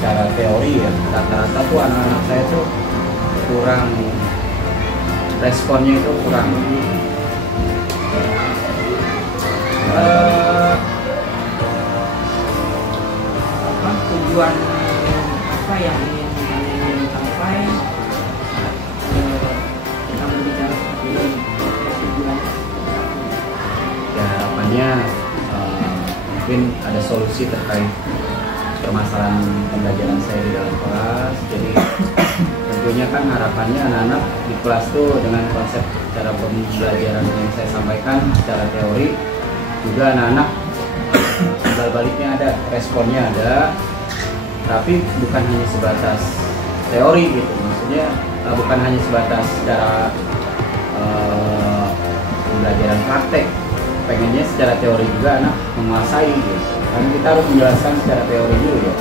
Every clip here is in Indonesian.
secara teori ya, rata-rata tuh anak-anak saya tuh kurang, responnya itu kurang. Tujuan apa yang ingin capai kita berbicara seperti ini, tujuan Ya harapannya mungkin ada solusi terkait permasalahan pembelajaran saya di dalam kelas. Jadi tentunya kan harapannya anak-anak di kelas tuh dengan konsep cara pembelajaran yang saya sampaikan secara teori, juga anak-anak timbal baliknya ada, responnya ada, tapi bukan hanya sebatas teori gitu, maksudnya bukan hanya sebatas secara pembelajaran praktek, pengennya secara teori juga anak menguasai gitu. Kan kita harus menjelaskan secara teori dulu ya.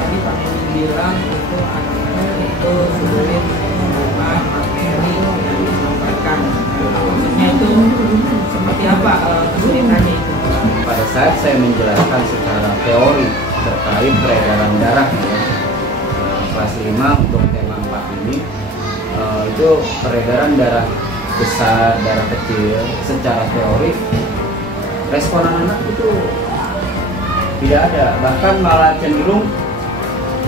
Tadi Pak Edi bilang itu anak-anak itu sulit menemukan materi yang disampaikan. Maksudnya itu seperti apa kesulitannya itu? Pada saat saya menjelaskan secara teori terkait peredaran darah ya, kelas 5 untuk tema 4 ini, itu peredaran darah besar, darah kecil secara teori, respon anak-anak itu tidak ada, bahkan malah cenderung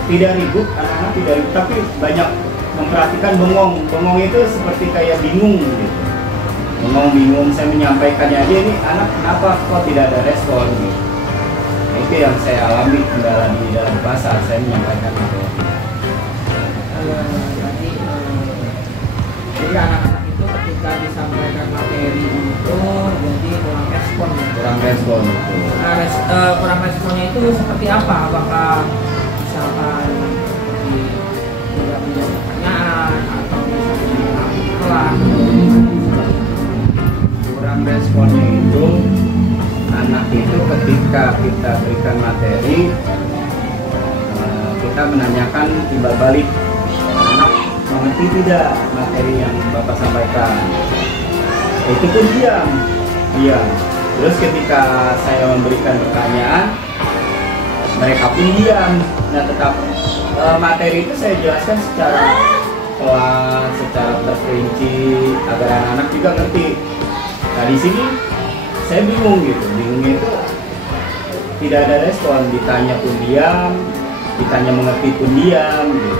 tidak ribut, anak-anak tidak ribut, tapi banyak memperhatikan bengong. Bengong itu seperti kayak bingung gitu. Bengong, bingung, saya menyampaikannya aja, ini anak kenapa kok tidak ada respon gitu. Nah, itu yang saya alami kendala di dalam kelas saat saya menyampaikan itu. Jadi anak-anak itu ketika disampaikan materi itu jadi kurang respon. Kurang respon itu. Nah, kurang responnya itu seperti apa? Apakah misalkan tidak menjawab pertanyaan atau misalnya kelas? Kurang responnya itu anak itu ketika kita berikan materi, kita menanyakan timbal balik, anak mengerti tidak materi yang Bapak sampaikan. Itu pun diam. Terus ketika saya memberikan pertanyaan, mereka pun diam. Nah, tetap materi itu saya jelaskan secara pelan, secara terperinci agar anak-anak juga ngerti. Nah, di sini saya bingung gitu. Bingungnya itu tidak ada respon, ditanya pun diam, ditanya mengerti pun diam gitu.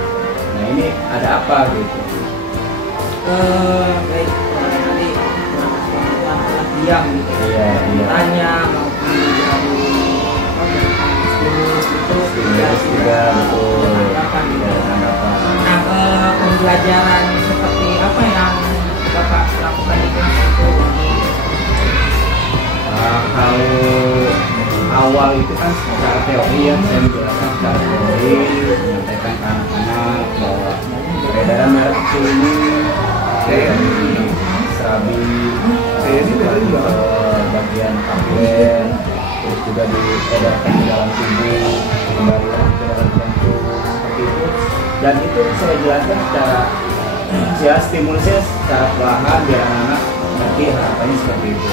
Nah, ini ada apa gitu? Baik, tadi anak diam gitu. Iya. Tanya maupun itu Stimulus juga betul. Tanggapan. Nah, pembelajaran seperti apa yang Bapak lakukan di kelas itu? Kalau awal itu kan secara teori ya, saya menjelaskan secara teori, menyampaikan ke anak-anak bahwa peredaran darah kecil ini dari serabi, bagian kapten, terus juga diedarkan di dalam tubuh, kembali lagi ke dalam jantung, seperti itu. Dan itu saya jelaskan secara ya, stimulusnya secara perlahan biar anak-anak ngerti, harapannya seperti itu.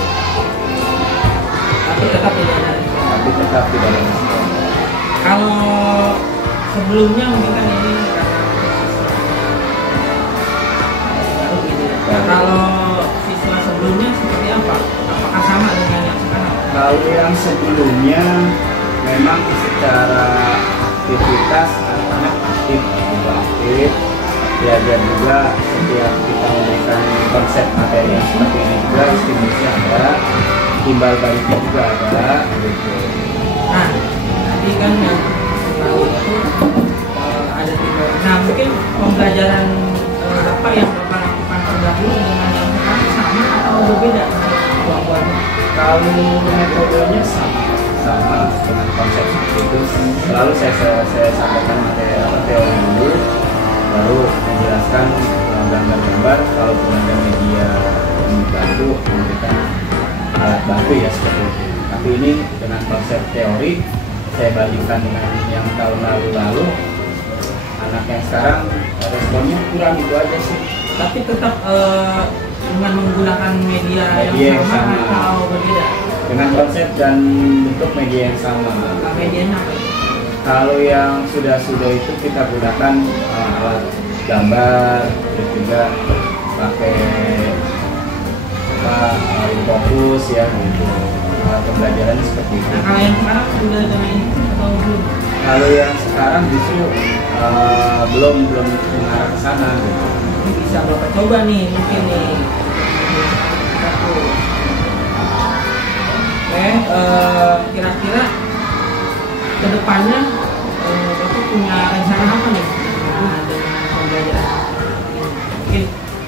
Tapi tetap tidak ada. Respon. Kalau sebelumnya mungkin kan ini karena baru gitu ya. Nah, kalau siswa sebelumnya seperti apa? Apakah sama dengan yang sekarang? Kalau yang sebelumnya memang secara aktivitas anak-anak aktif, belajar juga setiap kita memberikan konsep materi yang seperti ini juga stimulusnya ada, timbal baliknya juga ada gitu. Nah, tadi kan yang lalu itu ada tiga. Nah, mungkin pembelajaran apa yang Bapak lakukan terdahulu dengan yang sekarang sama atau berbeda? Kalau metodenya sama dengan konsep itu, selalu saya sampaikan materi teori dulu, lalu menjelaskan gambar-gambar. Kalau ada media membantu, memberikan alat bantu ya seperti itu. Tapi ini dengan konsep teori saya bandingkan dengan yang tahun lalu, anak yang sekarang responnya kurang, itu aja sih. Tapi tetap dengan menggunakan media yang sama atau berbeda? dengan konsep dan bentuk media yang sama. Medianya apa? Kalau yang sudah itu kita gunakan alat gambar, terus juga pakai fokus ya gitu. Pembelajaran seperti itu. Nah, kalau yang sekarang sudah dengan ini atau belum? Kalau yang sekarang justru belum mengarah ke sana gitu. Ini bisa Bapak coba nih mungkin nih. Oke, kira-kira kedepannya Bapak punya rencana apa nih dengan pembelajaran ini? Mungkin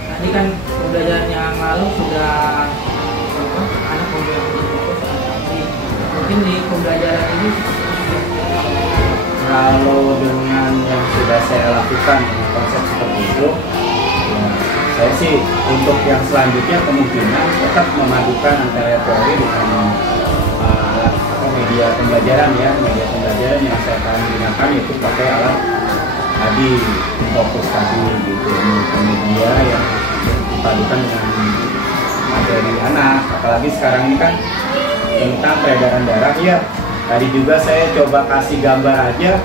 tadi kan pembelajaran yang lalu sudah anak pembelajaran fokus, mungkin di pembelajaran ini Kalau dengan yang sudah saya lakukan dengan konsep seperti itu, ya, saya sih untuk yang selanjutnya kemungkinan tetap memadukan antara teori dengan media pembelajaran ya, media pembelajaran yang saya akan gunakan itu pakai alat tadi, fokus tadi gitu, media yang dipadukan dengan materi anak. Apalagi sekarang ini kan tentang peredaran darah ya. Tadi juga saya coba kasih gambar aja,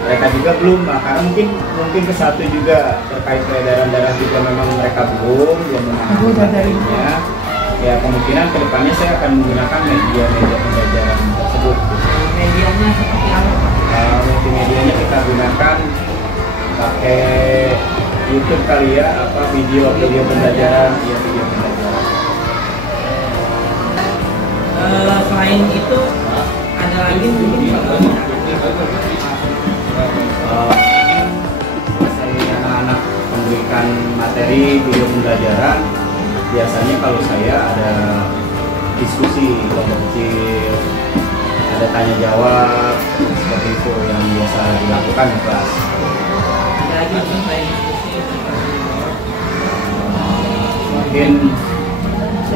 mereka juga belum, karena mungkin ke satu juga terkait peredaran darah juga memang mereka belum memahami materinya. Ya kemungkinan kedepannya saya akan menggunakan media pembelajaran tersebut. medianya seperti apa Pak? Multimedianya kita gunakan pakai YouTube kali ya, video pembelajaran, ya video pembelajaran. Selain itu ada lagi mungkin Saya anak-anak memberikan materi video pembelajaran, biasanya kalau saya ada diskusi kelompok kecil, ada tanya jawab seperti itu yang biasa dilakukan di kelas. ada lagi mungkin selain diskusi Mungkin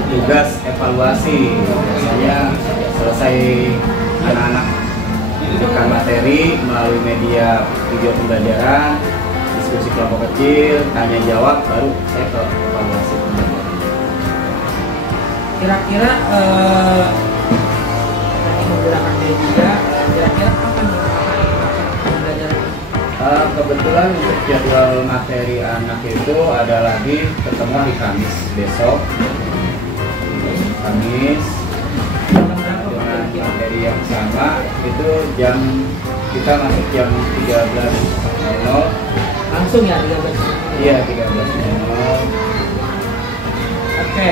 tugas evaluasi, biasanya selesai anak-anak memberikan materi melalui media video pembelajaran, diskusi kelompok kecil, tanya jawab, baru saya ke evaluasi. kira-kira tadi menggunakan media, kira-kira kapan nih pembelajaran? Kebetulan untuk jadwal materi anak itu ada lagi ketemu hari Kamis besok. Kamis dengan materi yang sama itu kita masuk jam 13.00. Langsung ya 13. Iya 13.00. Oke,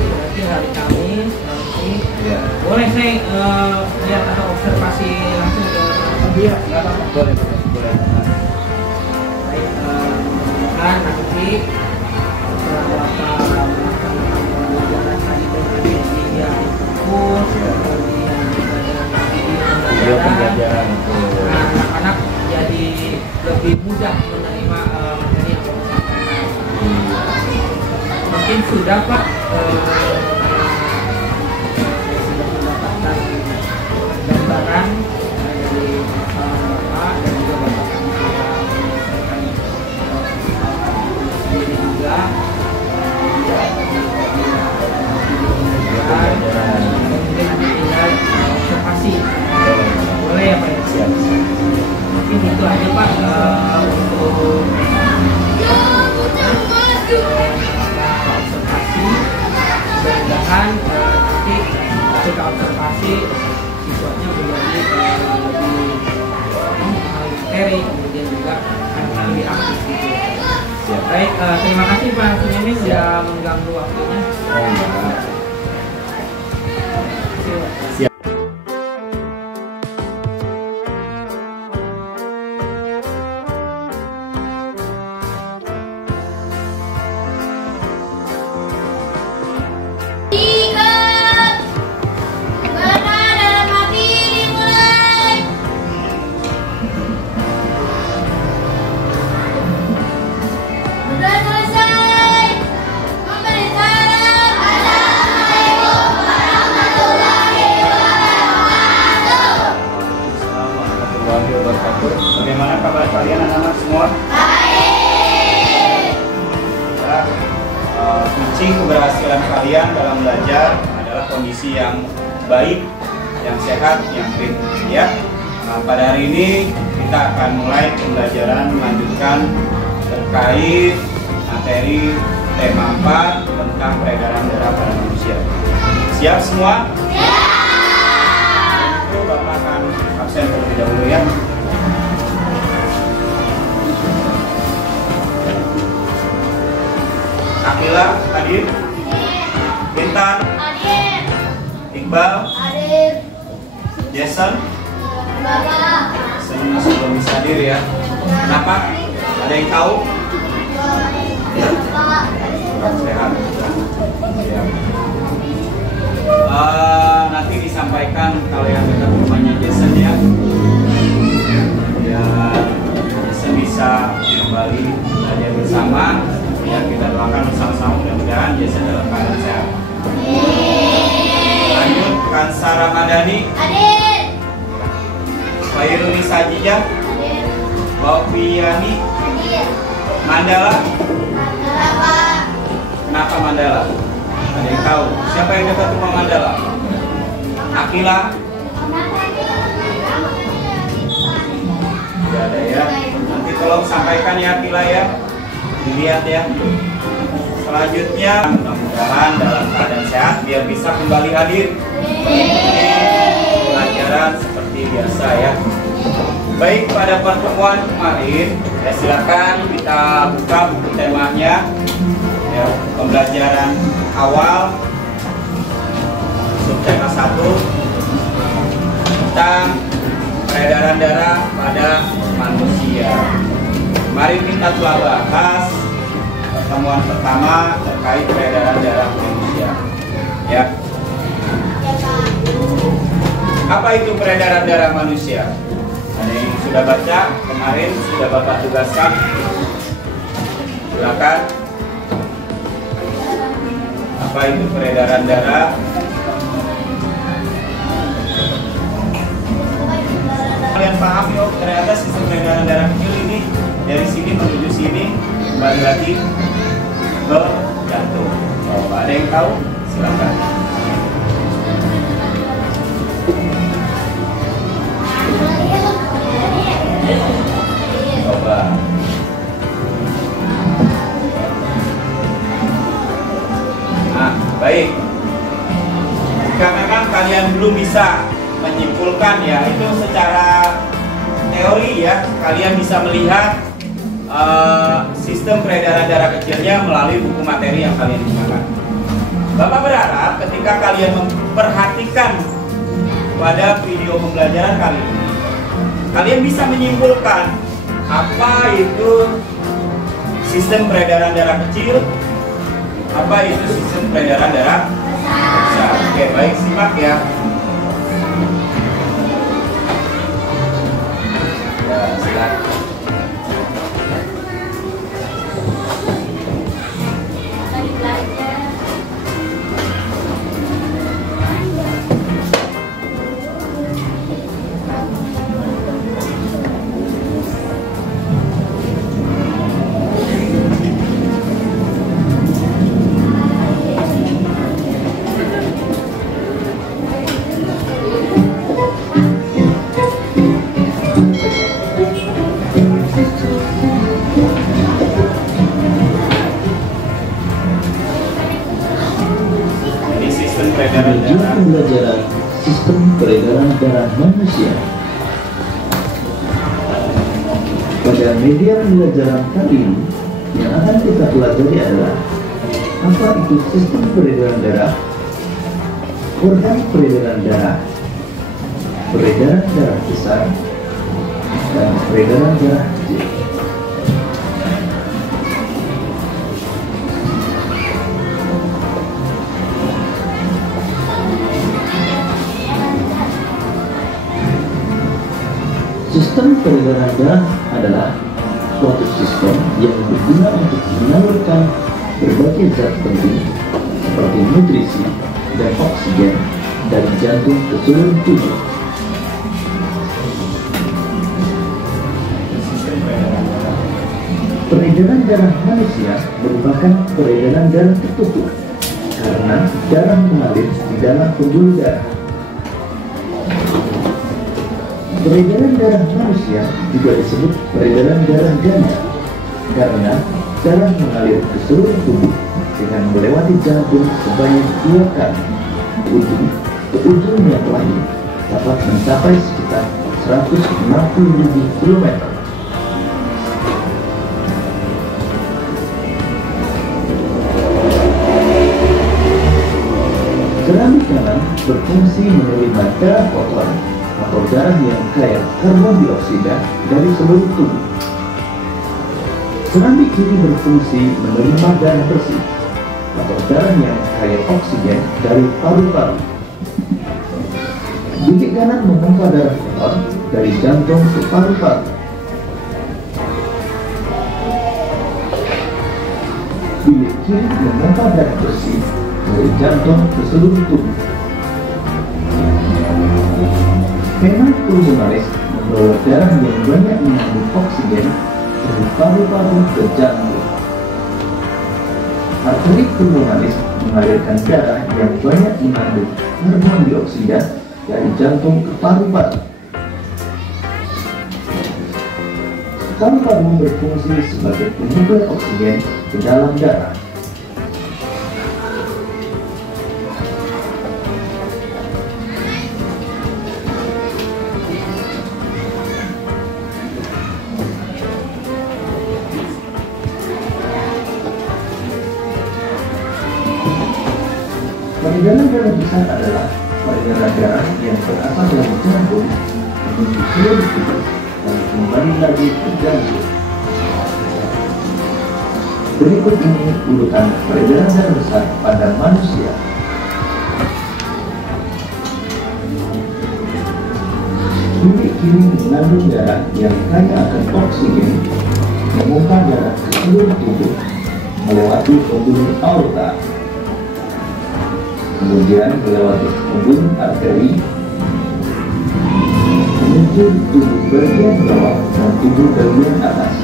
berarti hari Kamis nanti. Iya. Boleh saya lihat atau observasi langsung ke Iya nggak apa-apa, boleh. baik mudah-mudahan nanti setelah Bapak melaksanakan pembelajaran tadi dengan media fokus, kemudian juga dengan Video video pembelajaran itu. nah, anak-anak jadi lebih mudah menerima materi yang Bapak sampaikan. Mungkin sudah Pak sudah mendapatkan gambaran dari Bapak dan juga Bapak kami sudah menyelesaikan sendiri juga kemudian nanti tinggal observasi. Boleh ya Pak ya? Siap. Mungkin itu aja Pak untuk observasi. Mudah-mudahan nanti ketika observasi siswanya menjadi lebih materi, kemudian juga akan lebih aktif gitu. Siap. Baik, terima kasih Pak Sunyamin sudah mengganggu waktunya. Enggak. Terima kasih, Pak. Siap. Sudah selesai. Memberi salam. kondisi yang baik, yang sehat, yang fit ya. Nah, pada hari ini kita akan mulai pembelajaran melanjutkan terkait materi tema 4 tentang peredaran darah pada manusia. Siap semua? Siap. Itu Bapak akan absen terlebih dahulu ya. Akila hadir. Intan hadir. Iqbal hadir. Jason masih belum bisa hadir ya. Kenapa? Ada yang tahu? Kurang sehat. Ya. Nanti disampaikan kalau yang dekat rumahnya Jason ya. Ya, Jason bisa kembali belajar bersama. Ya, kita doakan bersama-sama mudah-mudahan Jason dalam keadaan sehat. Lanjut, Kansa Ramadhani hadir. Khairul Sajijah hadir. Wafiani hadir. Mandala Pak. Kenapa Mandala? Ada yang tahu? Siapa yang dekat rumah Mandala? Akila? Tidak ada ya. Nanti tolong sampaikan ya Akila ya. Dilihat ya. Selanjutnya mudah-mudahan dalam keadaan sehat biar bisa kembali hadir mengikuti pelajaran seperti biasa ya. Baik, pada pertemuan kemarin ya silakan kita buka buku temanya ya, pembelajaran awal subtema 1 tentang peredaran darah pada manusia. Mari kita telah bahas pertemuan pertama terkait peredaran darah manusia. Ya. Apa itu peredaran darah manusia? Ada yang sudah baca kemarin, sudah Bapak tugaskan. Silakan. Apa itu peredaran darah? Kalian paham yuk, ternyata sistem peredaran darah kecil ini dari sini menuju sini kembali lagi ke jantung. Oh, ada yang tahu? Silakan. Coba. Nah, baik. Jika memang kalian belum bisa menyimpulkan ya, itu secara teori ya, kalian bisa melihat sistem peredaran darah kecilnya melalui buku materi yang kalian gunakan. Bapak berharap ketika kalian memperhatikan pada video pembelajaran kali ini, kalian bisa menyimpulkan apa itu sistem peredaran darah kecil, apa itu sistem peredaran darah besar. Oke, baik, simak ya. Ya, silakan. Pembelajaran sistem peredaran darah manusia. Pada media pembelajaran kali ini yang akan kita pelajari adalah apa itu sistem peredaran darah, organ peredaran darah besar, dan peredaran darah kecil. Sistem peredaran darah adalah suatu sistem yang berguna untuk menyalurkan berbagai zat penting seperti nutrisi dan oksigen dari jantung ke seluruh tubuh. Peredaran darah manusia merupakan peredaran darah tertutup karena darah mengalir di dalam pembuluh darah. Peredaran darah manusia juga disebut peredaran darah ganda karena darah mengalir ke seluruh tubuh dengan melewati jantung sebanyak 2 kali. Ke ujung yang lain dapat mencapai sekitar 160.000 km. Keramik kanan berfungsi menerima darah kotor atau darah yang kaya karbon dioksida dari seluruh tubuh. Keramik kiri berfungsi menerima darah bersih atau darah yang kaya oksigen dari paru-paru. Bilik kanan memompa darah kotor dari jantung ke paru-paru. Bilik kiri memompa darah bersih dari jantung ke seluruh tubuh. Vena pulmonalis membawa darah yang banyak mengandung oksigen dari paru-paru ke jantung. Arteri pulmonalis mengalirkan darah yang banyak mengandung karbon dioksida dari jantung ke paru-paru. Paru-paru berfungsi sebagai penyuplai oksigen ke dalam darah. Peredaran darah besar adalah peredaran darah yang berasal dari jantung menuju seluruh tubuh dan kembali lagi ke jantung. Berikut ini urutan peredaran darah besar pada manusia. Bilik kiri mengandung darah yang kaya akan oksigen, memompa darah ke seluruh tubuh melewati pembuluh aorta, kemudian melewati pembuluh arteri menuju tubuh bagian bawah dan tubuh bagian atas.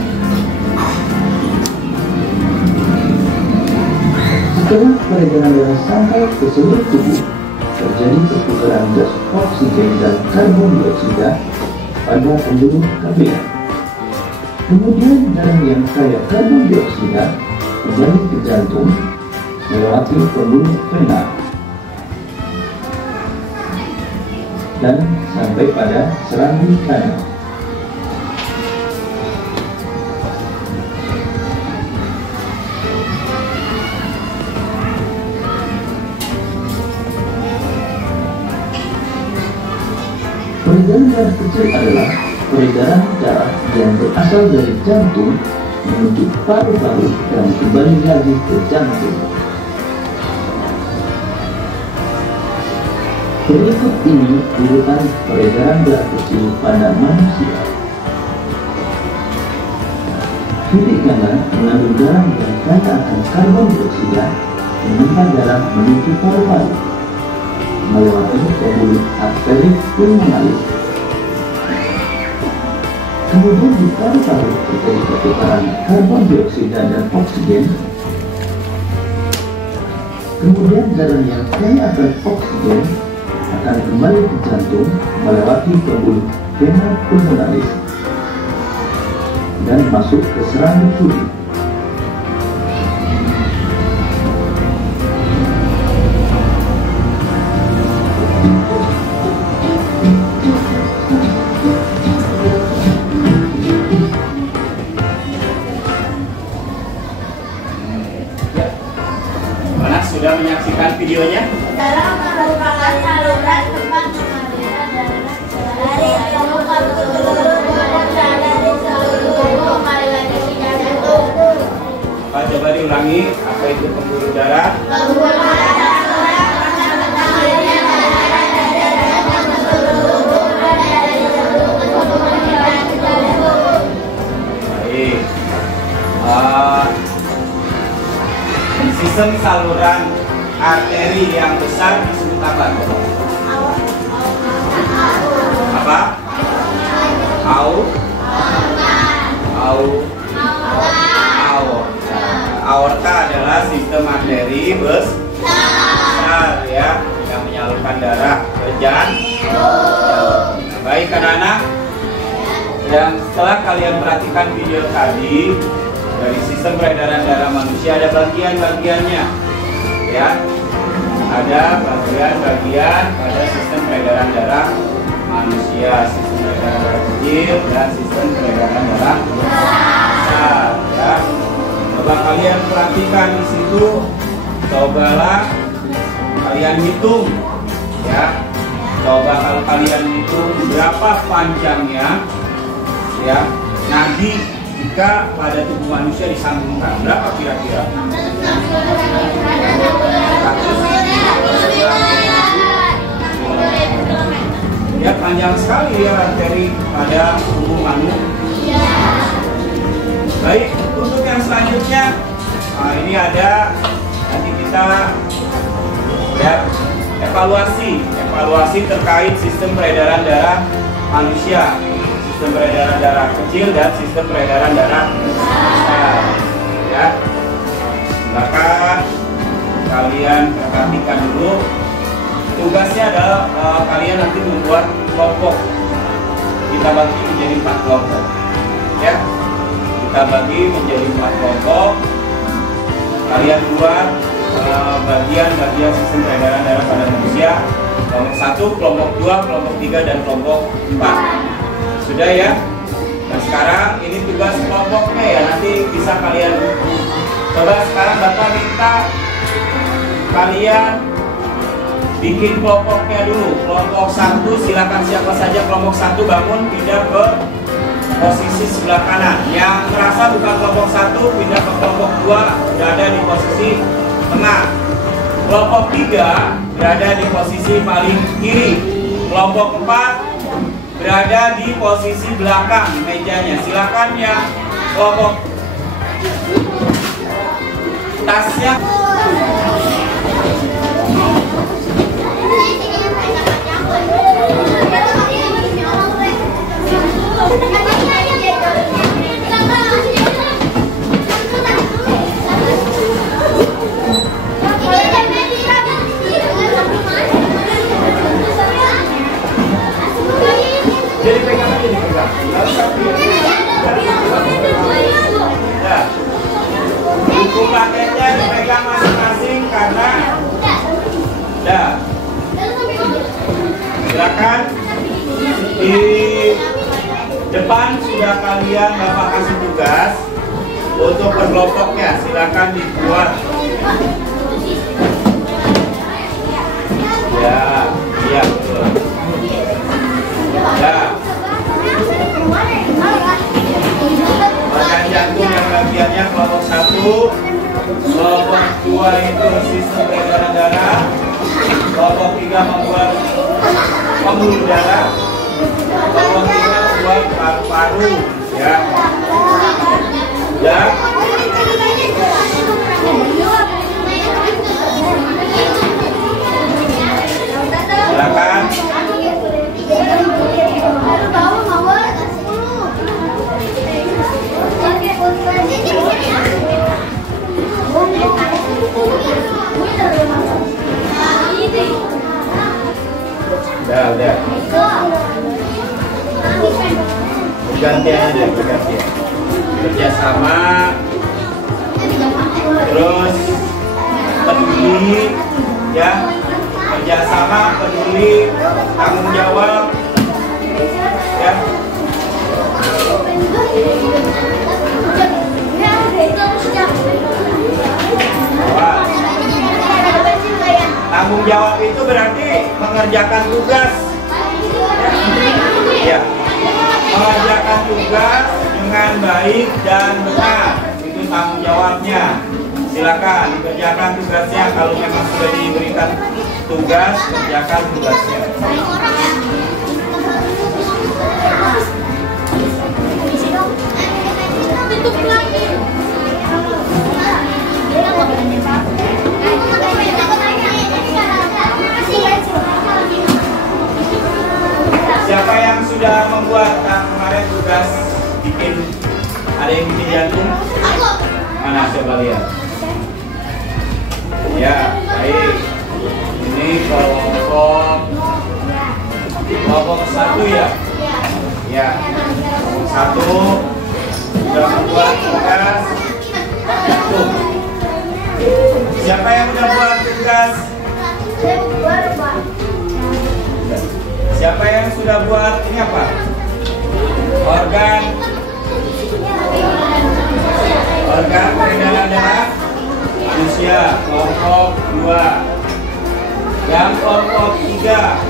Setelah peredaran darah sampai ke seluruh tubuh, terjadi pertukaran gas oksigen dan karbon dioksida pada pembuluh kapila. Kemudian darah yang kaya karbon dioksida kembali ke jantung melewati pembuluh vena dan sampai pada serambi kanan. Peredaran darah kecil adalah peredaran darah yang berasal dari jantung menuju paru-paru dan kembali lagi ke jantung. Berikut ini urutan peredaran darah kecil pada manusia. Bilik kanan mengandung darah yang kaya akan karbon dioksida memompa darah menuju paru-paru melewati pembuluh arteri pulmonalis. Kemudian di paru-paru terjadi pertukaran karbon dioksida dan oksigen. Kemudian darah yang kaya akan oksigen akan kembali ke jantung melewati pembuluh vena pulmonalis dan masuk ke serambi kiri. Mana sudah menyaksikan videonya? Dalam merupakan saluran tempat pengaliran darah dari tubuh ke seluruh tubuh dan dari seluruh tubuh kembali lagi ke jantung. Pak, coba diulangi, apa itu pembuluh darah? Pembuluh darah adalah tempat pengaliran darah dari jantung ke seluruh tubuh dan dari seluruh tubuh kembali lagi ke jantung. Baik. Sistem saluran arteri yang besar disebut apa? Apa? Aorta adalah sistem arteri besar. Nah, baik anak-anak, yang setelah kalian perhatikan video tadi dari sistem peredaran darah manusia, ada bagian-bagiannya, ya. Ada bagian-bagian pada sistem peredaran darah manusia, sistem peredaran darah kecil dan sistem peredaran darah besar, ya. Coba kalian perhatikan di situ, cobalah kalian hitung, ya. Coba kalau kalian hitung berapa panjangnya, ya, nadi jika pada tubuh manusia disambungkan, berapa kira-kira? Ya, panjang sekali ya arteri pada tubuh manusia. Baik, untuk yang selanjutnya, nah ini ada nanti kita ya evaluasi terkait sistem peredaran darah manusia, sistem peredaran darah kecil dan sistem peredaran darah besar, ya. Silakan kalian perhatikan dulu. Tugasnya adalah kalian nanti membuat kelompok. Kita bagi menjadi 4 kelompok, ya. Kita bagi menjadi 4 kelompok. Kalian buat bagian-bagian sistem peredaran darah pada manusia. Kelompok 1, kelompok 2, kelompok 3, dan kelompok 4. Sudah ya? Nah sekarang ini tugas kelompoknya ya. Nanti bisa kalian coba. Sekarang Bapak minta kalian bikin kelompoknya dulu. Kelompok 1 silakan siapa saja kelompok 1 bangun pindah ke posisi sebelah kanan. Yang merasa bukan kelompok 1 pindah ke kelompok 2 berada di posisi tengah. Kelompok 3 berada di posisi paling kiri. Kelompok 4 berada di posisi belakang mejanya. Silakan ya kelompok tasnya. Jadi pegang aja, dipegang. Ya. Buku paketnya dipegang masing-masing karena dah. Silakan di depan sudah kalian Bapak kasih tugas untuk berkelompoknya. Silakan dibuat. Ya, iya betul. Ya. Bagian jantung yang bagiannya kelompok 1, kelompok 2 itu sistem peredaran darah, kelompok 3 membuat pembuluh darah, kelompok 3 membuat paru-paru, ya. Ya. Silakan. Udah. Gantian aja, bergantian. Kerjasama, terus peduli, ya. Kerjasama, peduli, tanggung jawab, ya. Tanggung jawab itu berarti mengerjakan tugas, ya. Mengerjakan tugas dengan baik dan benar, itu tanggung jawabnya. Silakan dikerjakan tugasnya. Kalau memang sudah diberikan tugas, kerjakan tugasnya. Siapa yang sudah membuat kemarin tugas bikin, ada yang bikin jantung? Mana coba lihat? Ya, baik. Ini kelompok Kelompok 1 ya? Ya. 1 sudah membuat tugas. Tuh. Siapa yang sudah buat tugas? Siapa yang sudah buat ini apa? Organ peredaran darah manusia, kelompok 2. Yang kelompok 3.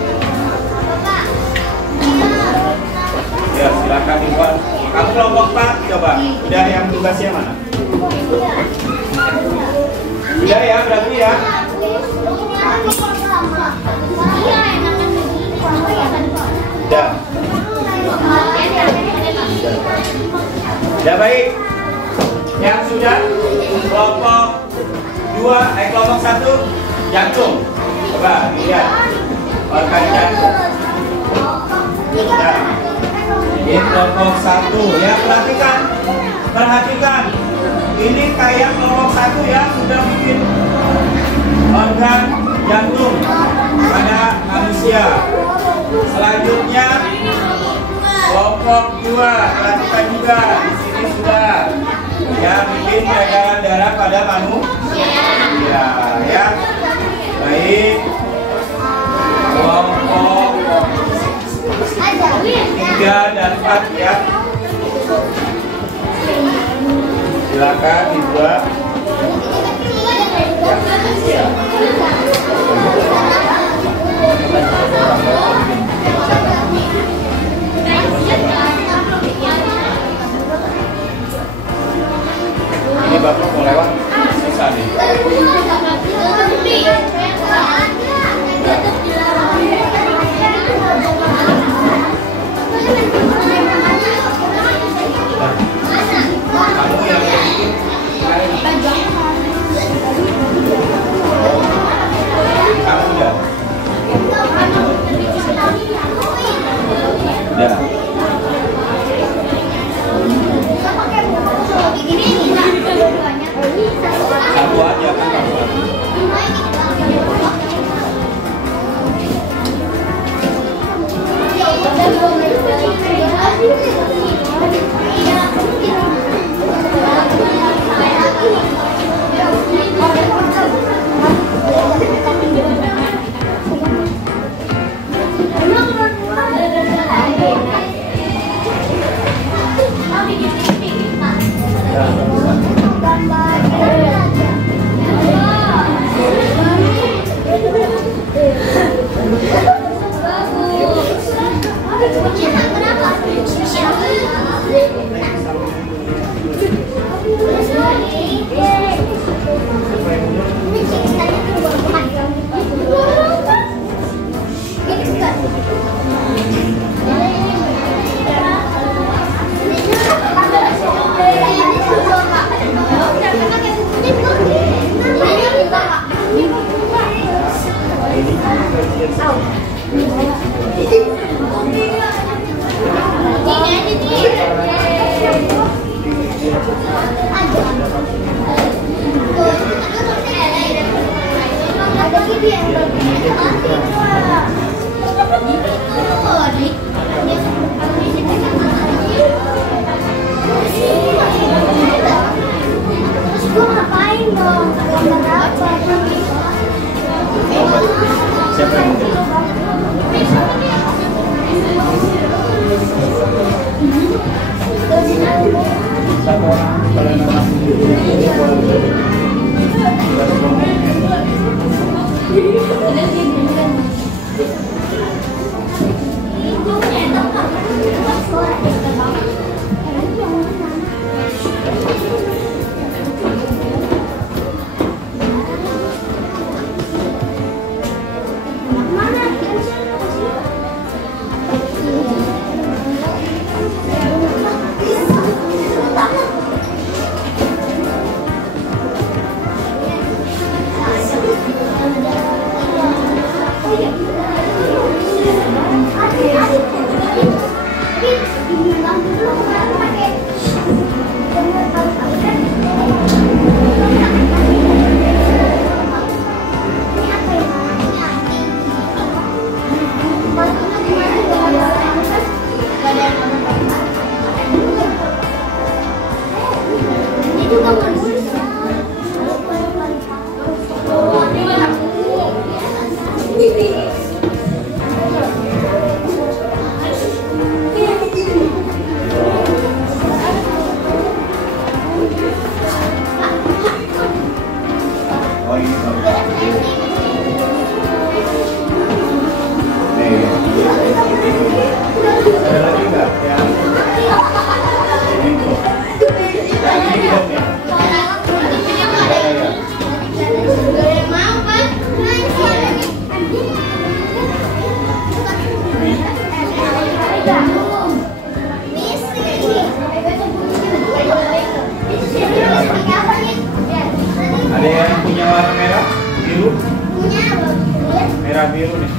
Ya, silakan dibuat. Kamu kelompok 4 coba. Udah yang tugasnya mana? Udah ya, berarti ya. Udah. Udah baik. Yang sudah kelompok 2, kelompok 1 jantung. Coba lihat. Organ jantung. Nah, ini kelompok 1 ya, perhatikan. Ini kayak kelompok 1 ya, sudah bikin organ jantung pada manusia. Selanjutnya kelompok 2, perhatikan juga di sini sudah ya bikin peredaran darah pada manusia ya. Baik. Kelompok 3 dan 4 ya. Silakan dibuat. Ya. Ini bapak mau lewat sisa nih. Kamu yang bikin kamu udah. Udah. Satu aja kan kamu. Siapa yang Ada yang punya warna merah, biru? Merah biru nih.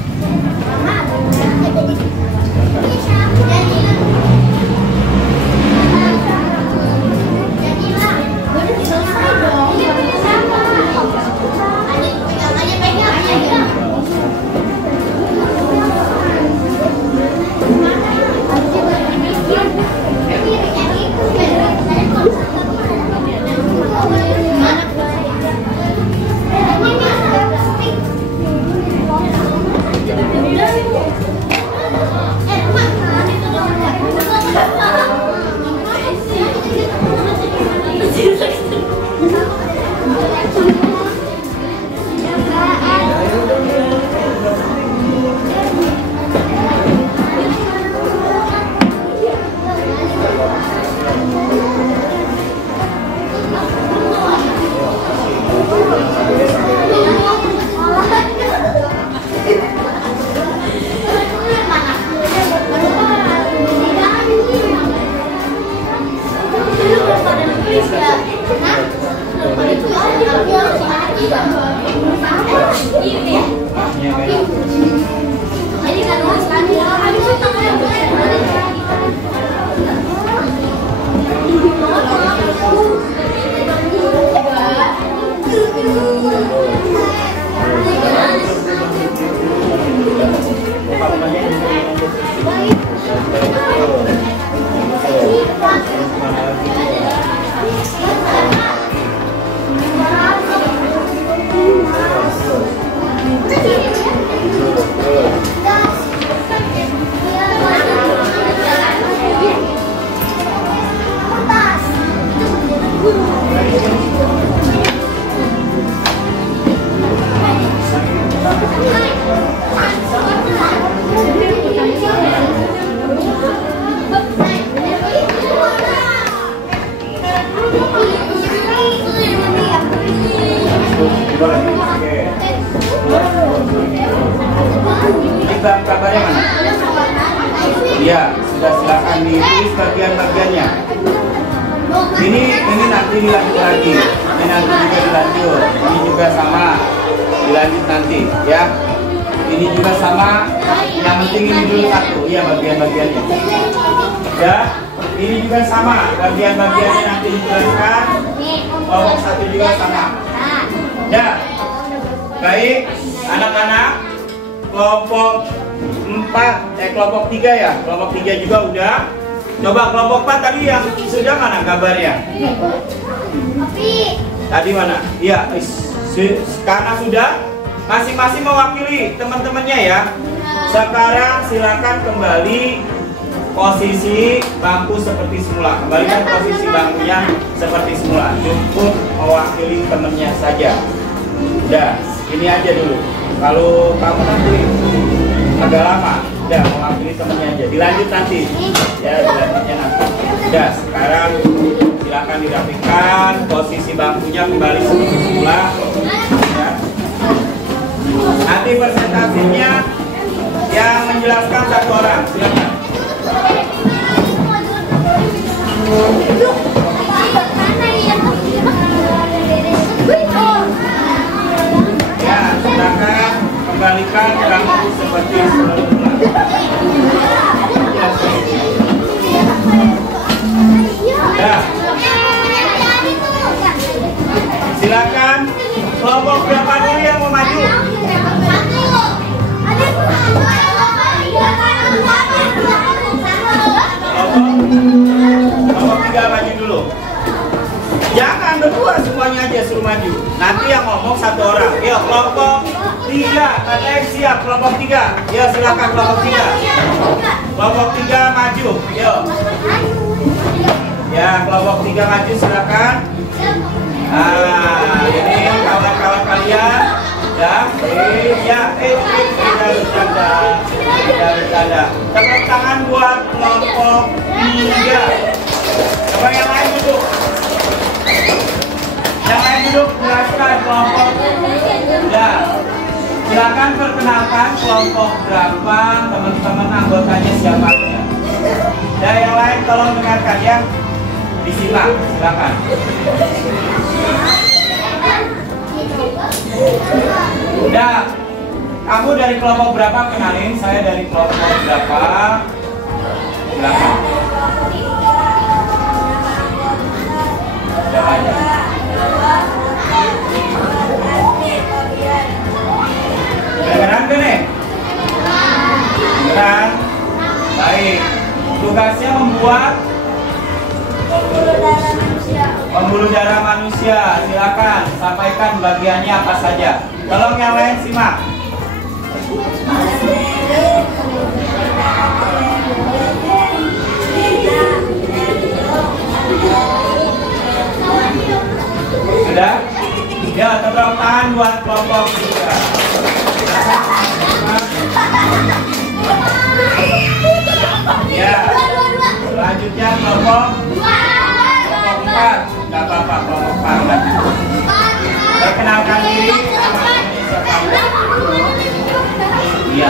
Kabarnya mana? Iya, sudah silakan ditulis bagian-bagiannya. Ini nanti dilanjut lagi. Ini nanti juga dilanjut. Ini juga sama. Dilanjut nanti, ya. Ini juga sama. Yang penting ini dulu satu. Iya, bagian-bagiannya. Ya. Ini juga sama. Bagian-bagiannya nanti dijelaskan. Kelompok satu juga sama. Ya. Baik, anak-anak. Kelompok 4, kelompok 3 ya. Kelompok 3 juga udah. Coba kelompok 4 tadi yang sudah mana gambarnya? Tadi mana? Iya, karena sudah masing-masing mewakili teman-temannya ya. Sekarang silakan kembali posisi bangku seperti semula. Kembalikan posisi bangkunya seperti semula. Cukup mewakili temannya saja. Udah, ini aja dulu. Kalau kamu nanti agak lama, udah mewakili temennya aja. Dilanjut nanti, ya dilanjutnya nanti. Udah, sekarang silakan dirapikan posisi bangkunya kembali seperti semula. Ya. Nanti presentasinya yang menjelaskan satu orang, silakan. Ya, silakan kembalikan bangku seperti semula. Ya. Silakan kelompok berapa dulu yang mau maju? Kelompok 3 maju dulu. Jangan berdua, semuanya aja suruh maju. Nanti yang ngomong satu orang. Yuk kelompok 3, katanya siap. Kelompok 3, ya silakan kelompok 3. Kelompok 3 maju. Yuk. Ya kelompok 3 maju silakan. Nah ini kawan-kawan kalian. Ya, tidak bercanda. Tepuk tangan buat kelompok 3. Coba yang lain duduk. Yang lain duduk, jelaskan kelompok. Ya, silakan perkenalkan kelompok berapa, teman-teman anggotanya siapa ya. tolong dengarkan ya. Disimak, silakan. Udah, kamu dari kelompok berapa? Kenalin, saya dari kelompok berapa? Silakan. Siapa aja? Kedengeran gak nih? Kedengeran? Baik. Tugasnya membuat pembuluh darah manusia. Silakan sampaikan bagiannya apa saja. Tolong yang lain simak. Sudah? Ya, tepuk tangan buat kelompok juga. Ya. Selanjutnya kelompok 4. Gak apa-apa, kelompok 4. Perkenalkan diri sama siapa? Iya,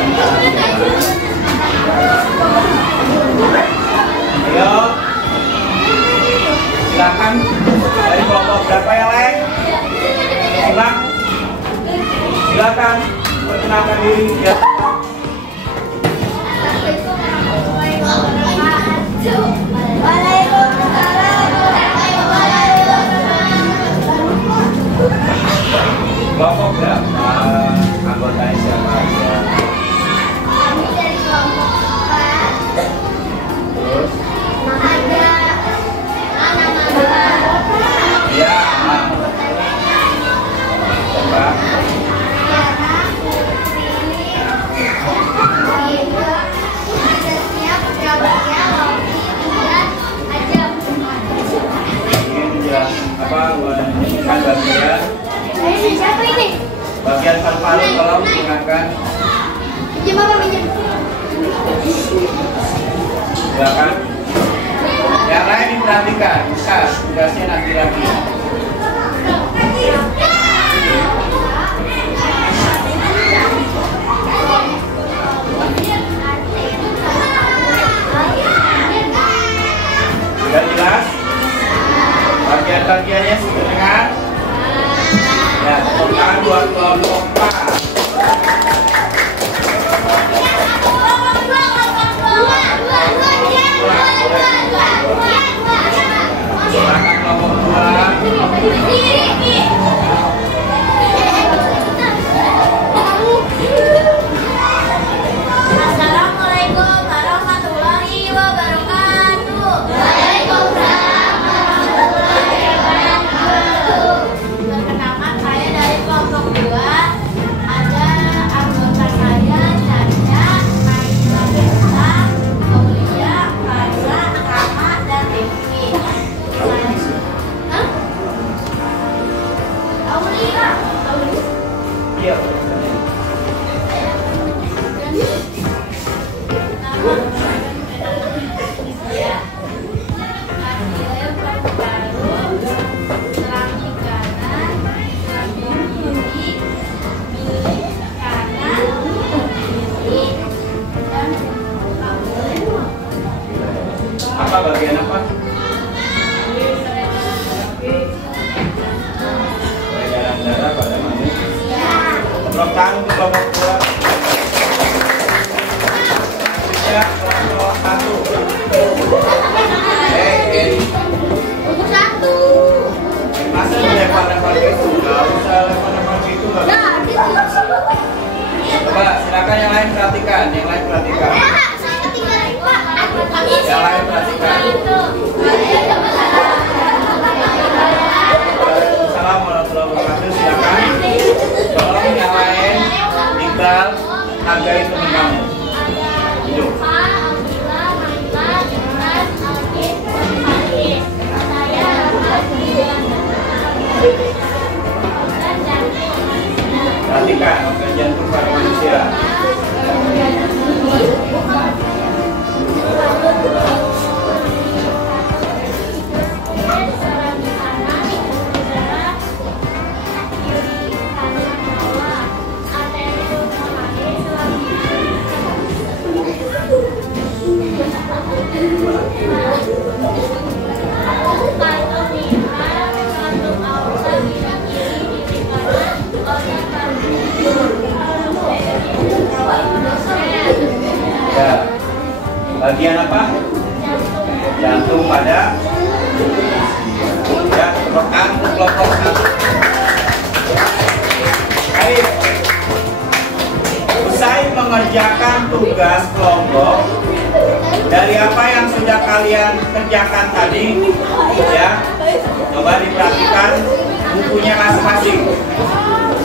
ayo. Silakan dari kelompok berapa yang lain? Simak. Silakan perkenalkan diri ya. Kelompok berapa? Anggotanya siapa aja? Kami dari kelompok 4. Terus? Ada nama-nama. Ya. Coba. Apa menunjukkan bagian? Siapa ini? Bagian paru-paru tolong ingatkan. Pinjam apa pinjam? Silakan. Yang lain diperhatikan. Bukan, tugasnya nanti lagi. Sudah jelas? Bagian-bagiannya sudah dengar? Ya, tepuk tangan buat kelompok 4. Silakan kelompok 2. Assalamualaikum warahmatullahi wabarakatuh. Waalaikumsalam warahmatullahi wabarakatuh. Perkenalkan, saya dari kelompok 2. Ada anggota saya, Caca, Naila, Bella, Aulia, Farza, Rama, dan Rifki. Hah? Aulia. Iya. Apa bagian apa? Peredaran darah pada manusia. Tepuk tangan untuk kelompok 2. Selanjutnya kelompok 1. Masa lempar-lempar gitu? Gak usah lempar-lempar gitu, gak bisa. Coba silakan yang lain perhatikan, yang lain perhatikan. Yang lain perhatikan. Assalamualaikum warahmatullahi wabarakatuh. Silakan. Tolong yang lain tinggal hargai teman kamu. Duduk. Perhatikan organ jantung pada manusia. Bagian apa? Jantung pada ya, kelompok 1. Baik. Usai mengerjakan tugas kelompok dari apa yang sudah kalian kerjakan tadi, ya, coba diperhatikan bukunya masing-masing.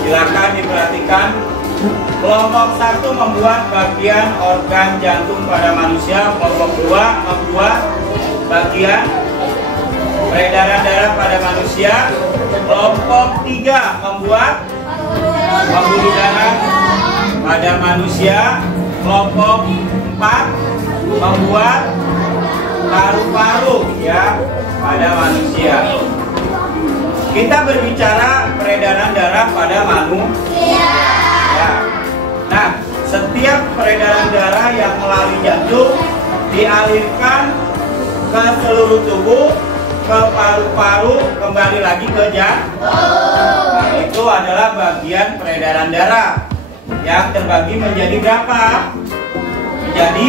Silakan diperhatikan. Kelompok 1 membuat bagian organ jantung pada manusia. Kelompok 2 membuat bagian peredaran darah pada manusia. Kelompok 3 membuat pembuluh darah pada manusia. Kelompok 4 membuat paru-paru ya pada manusia. Kita berbicara peredaran darah pada manusia. Ya. Nah, setiap peredaran darah yang melalui jantung dialirkan ke seluruh tubuh, ke paru-paru, kembali lagi ke jantung. Nah, itu adalah bagian peredaran darah yang terbagi menjadi berapa? Menjadi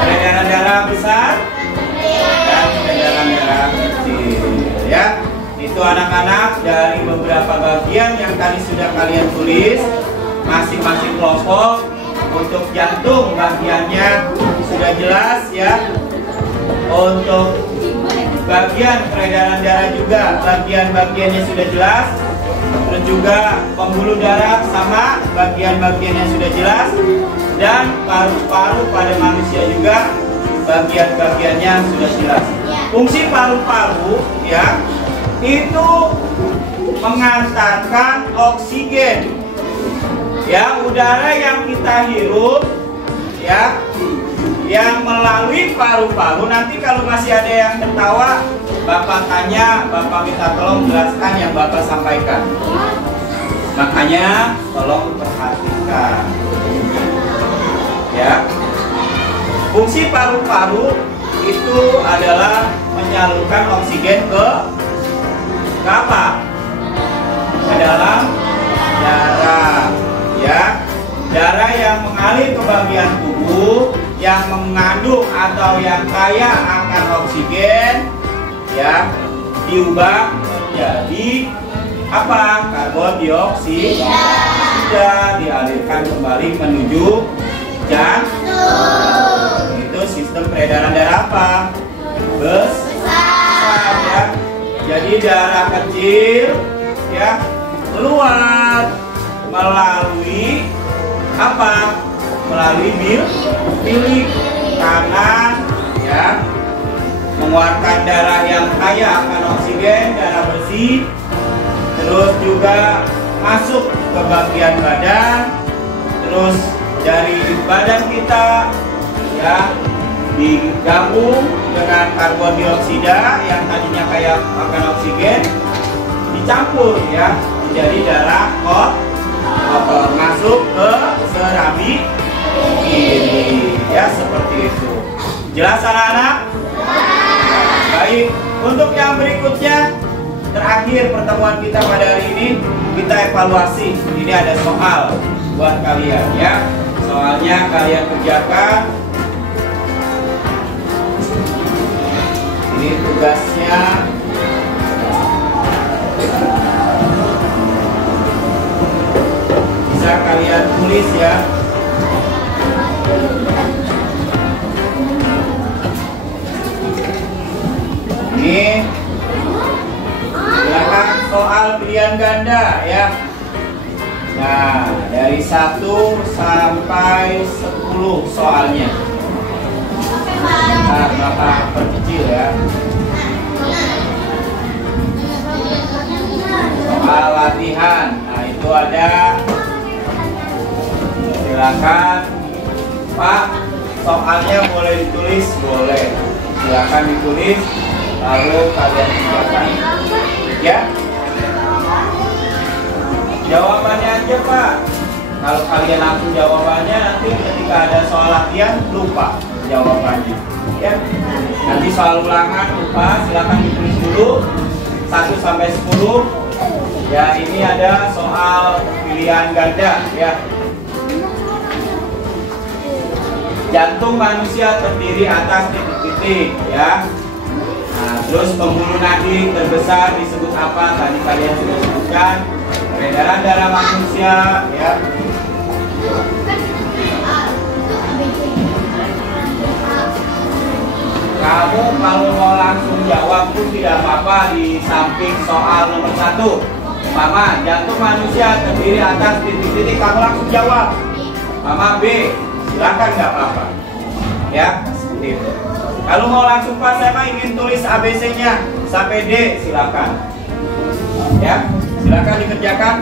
peredaran darah besar dan peredaran darah kecil. Ya, itu anak-anak dari beberapa bagian yang tadi sudah kalian tulis. Masing-masing kelompok. Untuk jantung bagiannya sudah jelas ya. Untuk bagian peredaran darah juga bagian-bagiannya sudah jelas. Terus juga pembuluh darah sama bagian-bagiannya sudah jelas. Dan paru-paru pada manusia juga bagian-bagiannya sudah jelas. Fungsi paru-paru ya itu mengantarkan oksigen ya, udara yang kita hirup ya, yang melalui paru-paru. Nanti kalau masih ada yang tertawa, Bapak tanya, Bapak minta tolong jelaskan yang Bapak sampaikan. Makanya tolong perhatikan ya. Fungsi paru-paru itu adalah menyalurkan oksigen ke apa? Ke dalam darah ya. Darah yang mengalir ke bagian tubuh yang mengandung atau yang kaya akan oksigen ya, diubah menjadi apa? Karbon dioksida. Sudah dialirkan kembali menuju jantung. Itu sistem peredaran darah apa? Besar ya. Jadi darah kecil ya keluar melalui apa? Melalui bilik kanan ya, mengeluarkan darah yang kaya akan oksigen, darah bersih. Terus juga masuk ke bagian badan. Terus dari badan kita ya digabung dengan karbon dioksida yang tadinya kaya akan oksigen, dicampur ya menjadi darah kotor, masuk ke serambi ini ya, seperti itu. Jelas anak-anak? Baik, untuk yang berikutnya, terakhir pertemuan kita pada hari ini, kita evaluasi. Ini ada soal buat kalian ya. Soalnya kalian kerjakan. Ini tugasnya. Bisa kalian tulis ya. Ini silakan soal pilihan ganda ya. Nah, dari 1 sampai 10 soalnya. Nah, Bapak perkecil ya. Soal latihan. Nah, itu ada. Silakan Pak, soalnya boleh ditulis, boleh. Silakan ditulis, lalu kalian kerjakan. Ya. Jawabannya aja Pak. Kalau kalian langsung jawabannya, nanti ketika ada soal latihan lupa jawabannya. Ya. Nanti soal ulangan lupa, silakan ditulis dulu 1 sampai 10. Ya, ini ada soal pilihan ganda ya. jantung manusia terdiri atas titik-titik ya. Nah, terus pembuluh nadi terbesar disebut apa? Tadi kalian sudah sebutkan. Peredaran darah manusia ya. Kamu kalau mau langsung jawab pun tidak apa-apa di samping soal nomor 1. Mama, jantung manusia terdiri atas titik-titik, kamu langsung jawab. Mama B, silakan, nggak apa-apa. Ya, seperti itu. Kalau mau langsung pas, saya mah ingin tulis ABC-nya sampai D, silakan. Ya, silakan dikerjakan.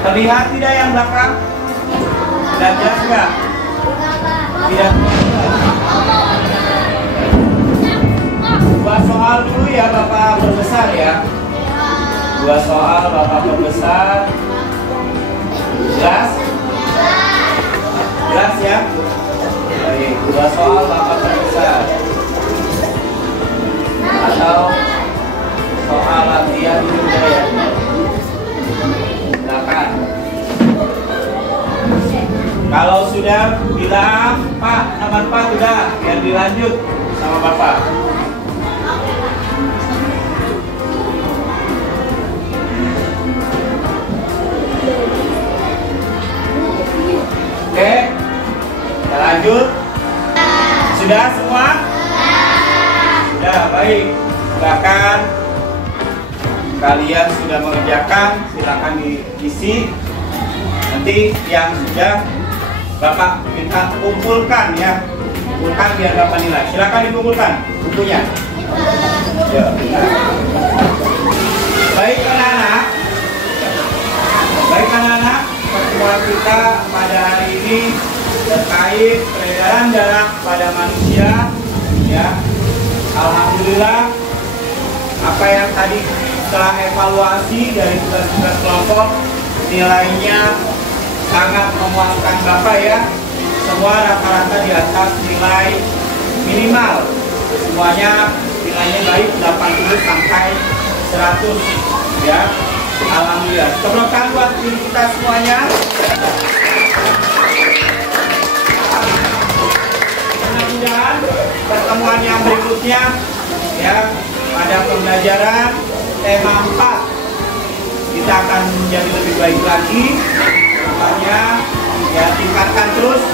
Terlihat tidak yang belakang? Tidak jelas nggak? Tidak. Dua soal dulu ya Bapak perbesar ya. Dua soal Bapak perbesar. Jelas? Jelas ya? Baik, dua soal Bapak perbesar. Atau soal latihan juga ya. Silakan. Kalau sudah bilang Pak, nomor 4 sudah, biar dilanjut sama Bapak. Oke, kita lanjut. Sudah semua? Sudah, baik. Silakan. Kalian sudah mengerjakan, silakan diisi. Nanti yang sudah Bapak minta kumpulkan ya, kumpulkan biar Bapak nilai. Silakan dikumpulkan bukunya. Ya, baik anak-anak, pertemuan kita pada hari ini terkait peredaran darah pada manusia. Ya, alhamdulillah apa yang tadi setelah evaluasi dari tugas-tugas kelompok nilainya sangat memuaskan Bapak ya. Semua rata-rata di atas nilai minimal. Semuanya nilainya baik 80 sampai 100 ya. Alhamdulillah. Tepukkan buat diri kita semuanya. Mudah-mudahan pertemuan yang berikutnya ya pada pembelajaran tema 4 kita akan menjadi lebih baik lagi. Makanya ya tingkatkan terus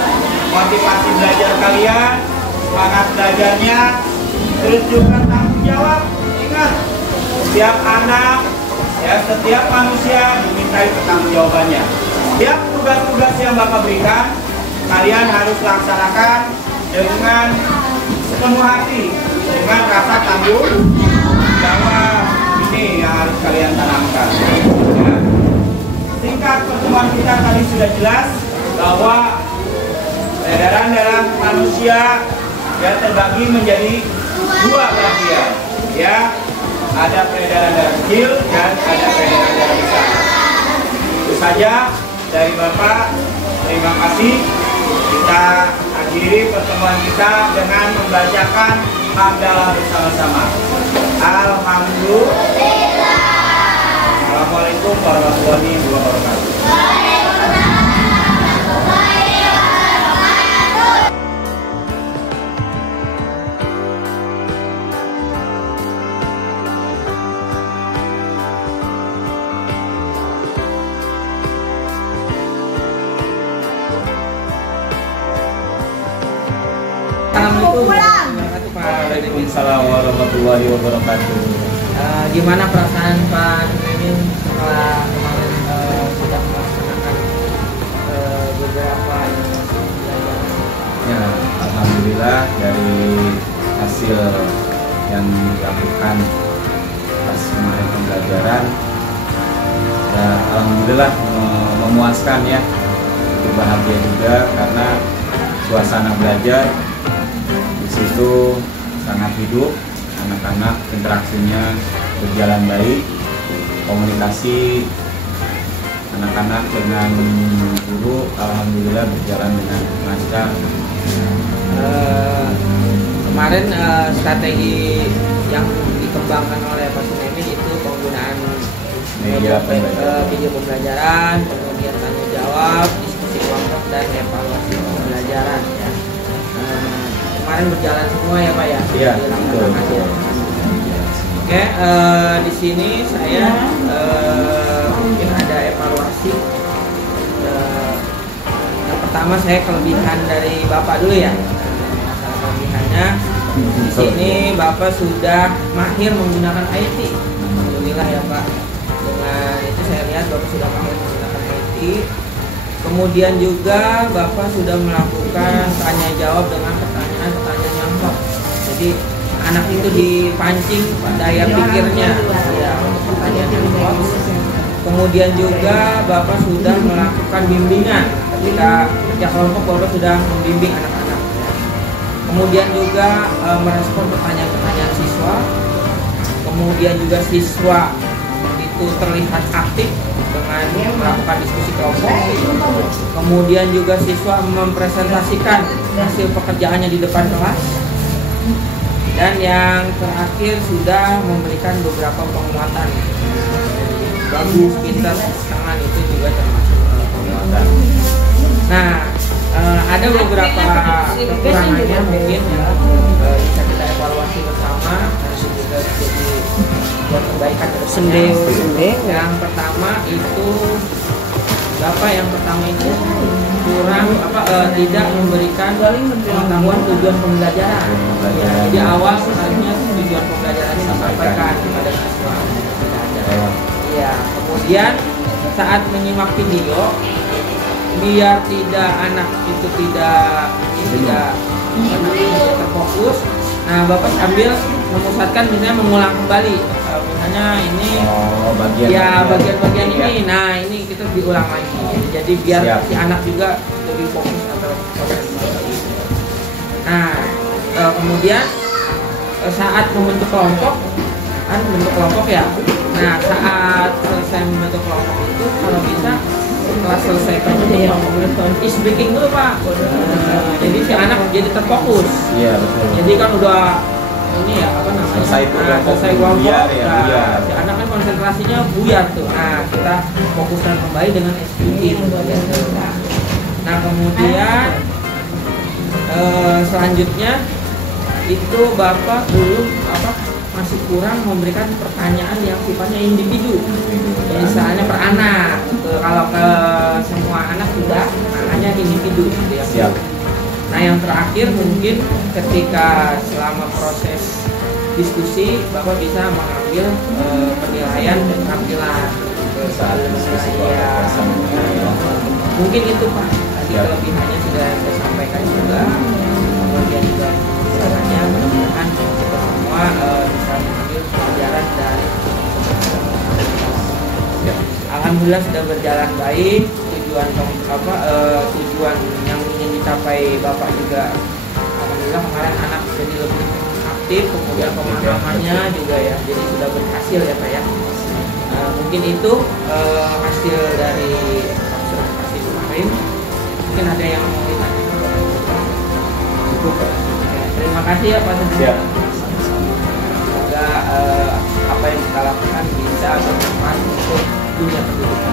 motivasi belajar kalian, semangat belajarnya, terus juga tanggung jawab. Ingat, setiap anak ya, setiap manusia dimintai pertanggungjawabannya. Setiap tugas-tugas yang Bapak berikan, kalian harus laksanakan dengan sepenuh hati, dengan rasa tanggung jawab. Ini yang harus kalian tanamkan. Ya. Singkat pertemuan kita tadi sudah jelas bahwa peredaran darah manusia ya terbagi menjadi dua bagian. Ya, ada peredaran darah kecil dan ada peredaran darah besar. Itu saja dari Bapak. Terima kasih. Kita akhiri pertemuan kita dengan membacakan hamdalah bersama-sama. Alhamdulillah. Assalamualaikum warahmatullahi wabarakatuh. Waalaikumsalam warahmatullahi wabarakatuh. Gimana perasaan Pak ini setelah kemarin sudah melaksanakan beberapa pelajaran? Ya, alhamdulillah dari hasil yang dilakukan pas kemarin pembelajaran, ya, alhamdulillah memuaskan ya. Itu bahagia juga karena suasana belajar di situ sangat hidup, anak-anak interaksinya berjalan baik, komunikasi anak-anak dengan guru alhamdulillah berjalan dengan lancar. Kemarin strategi yang dikembangkan oleh Pak Sunemin itu penggunaan video pembelajaran, kemudian tanya jawab, diskusi kelompok dan evaluasi pembelajaran ya. Kemarin berjalan semua ya Pak ya. Iya, betul. Oke, di sini saya mungkin ada evaluasi. Yang pertama saya kelebihan dari Bapak dulu ya. Masalah kelebihannya di sini Bapak sudah mahir menggunakan IT. Alhamdulillah ya Pak. Dengan itu saya lihat Bapak sudah mahir menggunakan IT. Kemudian juga Bapak sudah melakukan tanya jawab dengan pertanyaan-pertanyaan yang top. Jadi anak itu dipancing daya pikirnya ya, pertanyaan yang top. Kemudian juga Bapak sudah melakukan bimbingan ketika kerja kelompok, Bapak sudah membimbing anak-anak. Kemudian juga merespon pertanyaan-pertanyaan siswa. Kemudian juga siswa itu terlihat aktif dengan melakukan diskusi kelompok. Kemudian juga siswa mempresentasikan hasil pekerjaannya di depan kelas. Dan yang terakhir sudah memberikan beberapa penguatan. Bagus, pintar, tangan itu juga termasuk penguatan. Nah, ada beberapa kekurangannya mungkin yang bisa kita evaluasi bersama dan juga jadi buat kebaikan ke depannya. Yang pertama itu Bapak yang pertama itu kurang tidak memberikan pengetahuan tujuan pembelajaran. Ya, jadi awal sebenarnya tujuan pembelajaran disampaikan kepada siswa. Ya, kemudian saat menyimak video, biar tidak anak itu tidak terfokus. Nah, Bapak sambil memusatkan misalnya mengulang kembali, misalnya ini bagian-bagian ini. Nah, ini kita diulang lagi. Jadi biar si anak juga lebih fokus atau Nah, kemudian saat membentuk kelompok, kan membentuk kelompok ya. Nah, saat selesai membentuk kelompok itu kalau bisa setelah selesai kelompok is breaking dulu Pak. Jadi si anak jadi terfokus. Iya betul. Jadi kan udah ini ya selesai kelompok. Si anak kan konsentrasinya buyar tuh. Nah, kita fokuskan kembali dengan SPT. Nah, kemudian selanjutnya itu Bapak belum masih kurang memberikan pertanyaan yang sifatnya individu. Jadi misalnya per anak. Kalau ke semua anak sudah, hanya individu gitu ya. Siap. Nah, yang terakhir mungkin ketika selama proses diskusi Bapak bisa mengambil penilaian keterampilan saat diskusi mungkin itu Pak. Tadi kelebihannya sudah saya sampaikan juga. Kemudian juga caranya mudah-mudahan kita semua bisa mengambil pelajaran dari alhamdulillah sudah berjalan baik. Tujuan yang ingin dicapai Bapak juga alhamdulillah kemarin anak jadi lebih aktif, kemudian pemahamannya juga ya, jadi sudah berhasil ya Pak ya. Mungkin itu hasil dari observasi kemarin. Mungkin ada yang mau ditanya? Cukup Pak. Terima kasih ya Pak. Siap. Semoga apa yang kita lakukan bisa bermanfaat untuk dunia pendidikan.